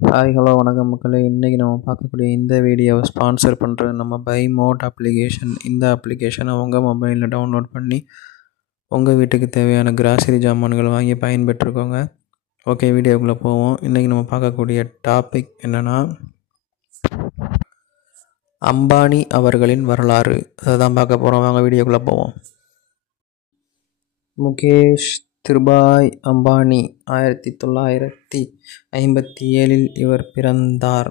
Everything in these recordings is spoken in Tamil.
ஹாய் ஹலோ வணக்கம் மக்களே. இன்றைக்கி நம்ம பார்க்கக்கூடிய இந்த வீடியோவை ஸ்பான்சர் பண்ணுற நம்ம பை மோட் அப்ளிகேஷன். இந்த அப்ளிகேஷனை உங்கள் மொபைலில் டவுன்லோட் பண்ணி உங்கள் வீட்டுக்கு தேவையான கிராசரி ஜாமான்கள் வாங்கி பயன்பெற்றுக்கோங்க. ஓகே, வீடியோக்குள்ளே போவோம். இன்றைக்கி நம்ம பார்க்கக்கூடிய டாபிக் என்னென்னா, அம்பானி அவர்களின் வரலாறு. அதை தான் பார்க்க போகிறோம். வாங்க வீடியோக்குள்ளே போவோம். முகேஷ் திருபாய் அம்பானி 1957 இவர் பிறந்தார்.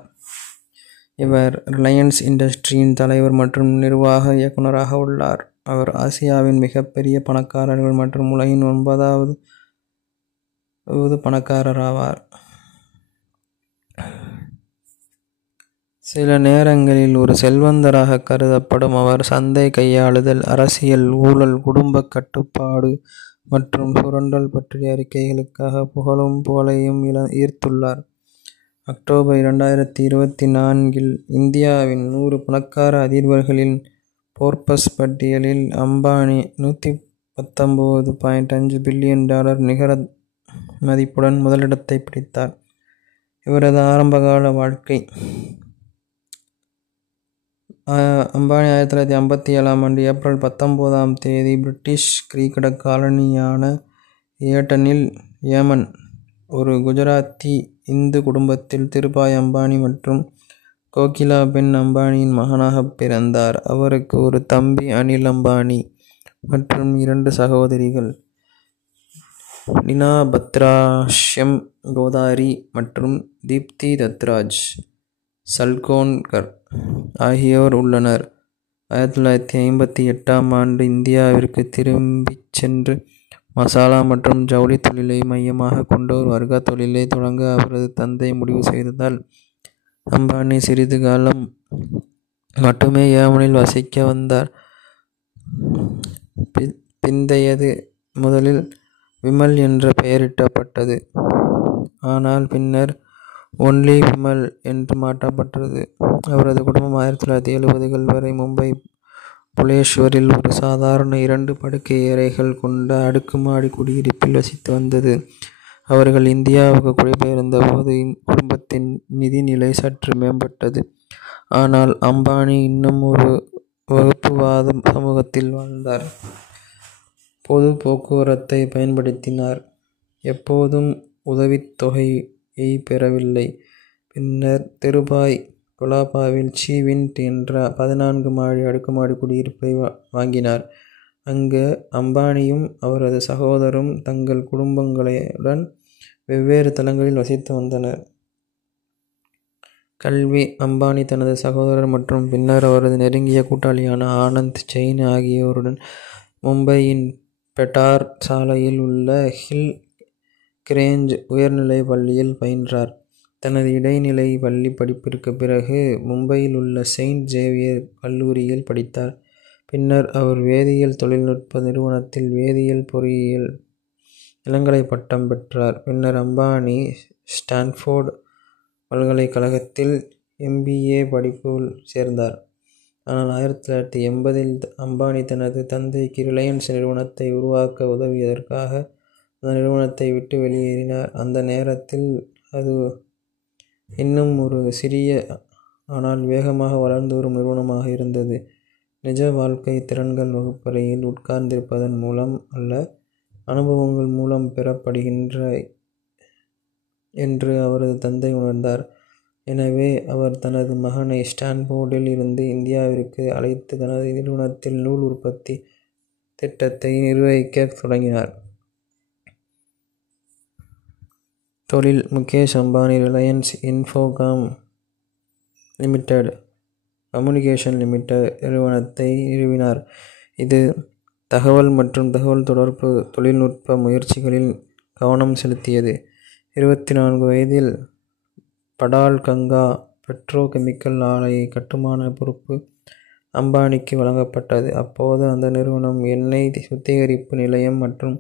இவர் ரிலையன்ஸ் இண்டஸ்ட்ரியின் தலைவர் மற்றும் நிர்வாக இயக்குநராக உள்ளார். அவர் ஆசியாவின் மிகப்பெரிய பணக்காரர்கள் மற்றும் உலகின் 9வது பணக்காரர் ஆவார். சில நேரங்களில் ஒரு செல்வந்தராக கருதப்படும் அவர் சந்தை கையாளுதல், அரசியல், ஊழல், குடும்ப கட்டுப்பாடு மற்றும் சுரண்டல் பற்றிய அறிக்கைகளுக்காக புகழையும் ஈர்த்துள்ளார். அக்டோபர் 2024 இந்தியாவின் 100 பணக்கார அதிபர்களின் போர்பஸ் பட்டியலில் அம்பானி $119.5 பில்லியன் நிகர மதிப்புடன் முதலிடத்தை பிடித்தார். இவரது ஆரம்பகால வாழ்க்கை. அம்பானி 1957 ஏப்ரல் 19 பிரிட்டிஷ் கிரீக்க காலனியான ஏடனில், ஏமன், ஒரு குஜராத்தி இந்து குடும்பத்தில் திருபாய் அம்பானி மற்றும் கோகிலா பென் அம்பானியின் மகனாக பிறந்தார். அவருக்கு ஒரு தம்பி அனில் அம்பானி மற்றும் 2 சகோதரிகள், நினா பத்ராஷ்யம் கோதாரி மற்றும் தீப்தி தத்ராஜ் சல்கோன்கர் ஆகியோர் உள்ளனர். 1958 இந்தியாவிற்கு திரும்பிச் சென்று மசாலா மற்றும் ஜவுளி தொழிலை மையமாக கொண்ட ஒரு வர்த்தக தொழிலை தொடங்க அவரது தந்தை முடிவு செய்ததால் அம்பானி சிறிது காலம் மட்டுமே ஏமனில் வசிக்க வந்தார். பிந்தையது முதலில் விமல் என்ற பெயரிடப்பட்டது, ஆனால் பின்னர் ஒன்லி விமல் என்று மாற்றப்பட்டது. அவரது குடும்பம் 1970கள் வரை மும்பை புலேஷ்வரில் ஒரு சாதாரண 2 படுக்கை அறைகள் கொண்ட அடுக்குமாடி குடியிருப்பில் வசித்து வந்தது. அவர்கள் இந்தியாவுக்கு குடிபெயர்ந்த போது குடும்பத்தின் நிதி நிலை சற்று மேம்பட்டது. ஆனால் அம்பானி இன்னும் ஒரு வகுப்புவாத சமூகத்தில் வாழ்ந்தார். பொது போக்குவரத்தை பயன்படுத்தினார், எப்போதும் உதவித்தொகையை பெறவில்லை. பின்னர் திருபாய் கொலாபாவில் சீவிண்ட் என்ற 14 மாடி அடுக்குமாடி குடியிருப்பை வாங்கினார். அங்கு அம்பானியும் அவரது சகோதரரும் தங்கள் குடும்பங்களுடன் வெவ்வேறு தளங்களில் வசித்து வந்தனர். கல்வி. அம்பானி தனது சகோதரர் மற்றும் பின்னர் அவரது நெருங்கிய கூட்டாளியான ஆனந்த் ஜெயின் ஆகியோருடன் மும்பையின் பெட்டார் சாலையில் உள்ள ஹில் கிரேஞ்ச் உயர்நிலை பள்ளியில் பயின்றார். தனது இடைநிலை பள்ளி படிப்பிற்கு பிறகு மும்பையில் உள்ள செயின்ட் ஜேவியர் கல்லூரியில் படித்தார். பின்னர் அவர் வேதியியல் தொழில்நுட்ப நிறுவனத்தில் வேதியியல் பொறியியல் இளங்கலை பட்டம் பெற்றார். பின்னர் அம்பானி ஸ்டான்ஃபோர்டு பல்கலைக்கழகத்தில் MBA படிப்பில் சேர்ந்தார். ஆனால் 1980 அம்பானி தனது தந்தைக்கு ரிலையன்ஸ் நிறுவனத்தை உருவாக்க உதவியதற்காக அந்த நிறுவனத்தை விட்டு வெளியேறினார். அந்த நேரத்தில் அது இன்னும் ஒரு சிறிய ஆனால் வேகமாக வளர்ந்து வரும் நிறுவனமாக இருந்தது. நிஜ வாழ்க்கை திறன்கள் வகுப்பறையில் உட்கார்ந்திருப்பதன் மூலம் அல்ல, அனுபவங்கள் மூலம் பெறப்படுகின்ற என்று அவரது தந்தை உணர்ந்தார். எனவே அவர் தனது மகனை ஸ்டான்போர்டில் இருந்து இந்தியாவிற்கு அழைத்து தனது நிறுவனத்தில் நூல் உற்பத்தி திட்டத்தை நிர்வகிக்க தொடங்கினார். தொழில். Mukesh Ambani Reliance Infocom limited communication limited நிறுவனத்தை நிறுவினார். இது தகவல் மற்றும் தகவல் தொடர்பு தொழில்நுட்ப முயற்சிகளில் கவனம் செலுத்தியது. 24 வயதில் படால் கங்கா பெட்ரோ கெமிக்கல் ஆலை கட்டுமான பொறுப்பு அம்பானிக்கு வழங்கப்பட்டது. அப்போது அந்த நிறுவனம் எண்ணெய் சுத்திகரிப்பு நிலையம் மற்றும்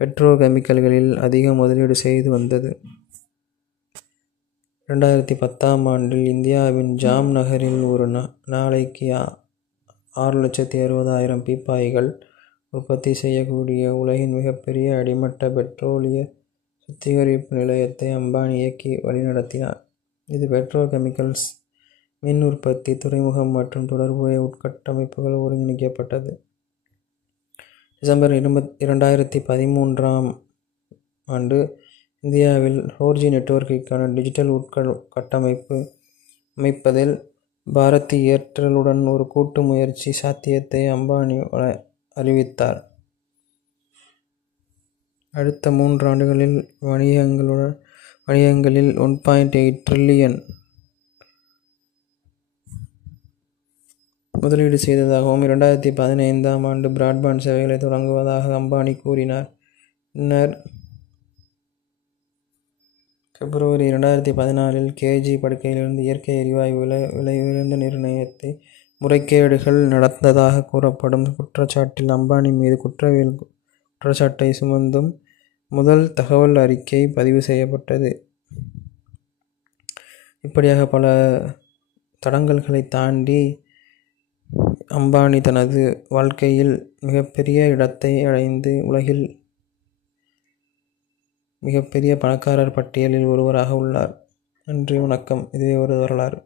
பெட்ரோ கெமிக்கல்களில் அதிக முதலீடு செய்து வந்தது. 2010 இந்தியாவின் ஜாம் நகரில் ஒரு நாளைக்கு 6,60,000 பீப்பாய்கள் உற்பத்தி செய்யக்கூடிய உலகின் மிகப்பெரிய அடிமட்ட பெட்ரோலிய சுத்திகரிப்பு நிலையத்தை அம்பானி இயக்கி வழிநடத்தினார். இது பெட்ரோகெமிக்கல்ஸ், மின் உற்பத்தி, துறைமுகம் மற்றும் தொடர்புடைய உட்கட்டமைப்புகள் ஒருங்கிணைக்கப்பட்டது. டிசம்பர் 2013ஆம் ஆண்டு இந்தியாவில் 4G நெட்வொர்க்கிற்கான டிஜிட்டல் உட்கட்டமைப்பு அமைப்பதில் பாரதி ஏர்டெல்லுடன் ஒரு கூட்டு முயற்சி சாத்தியத்தை அம்பானி அறிவித்தார். அடுத்த 3 ஆண்டுகளில் வணிகங்களில் 1.8 டிரில்லியன் முதலீடு செய்ததாகவும் 2015ஆம் ஆண்டு பிராட்பேண்ட் சேவைகளை தொடங்குவதாக அம்பானி கூறினார். பின்னர் பிப்ரவரி 2014இல் KG படுக்கையிலிருந்து இயற்கை எரிவாயு விலை உயர்ந்த நிர்ணயத்தை முறைகேடுகள் நடந்ததாக கூறப்படும் குற்றச்சாட்டில் அம்பானி மீது குற்றச்சாட்டை சுமந்தும் முதல் தகவல் அறிக்கை பதிவு செய்யப்பட்டது. இப்படியாக பல தடங்கல்களை தாண்டி அம்பானி தனது வாழ்க்கையில் மிகப்பெரிய இடத்தை அடைந்து உலகில் மிகப்பெரிய பணக்காரர் பட்டியலில் ஒருவராக உள்ளார். நன்றி, வணக்கம். இதுவே ஒரு வரலாறு.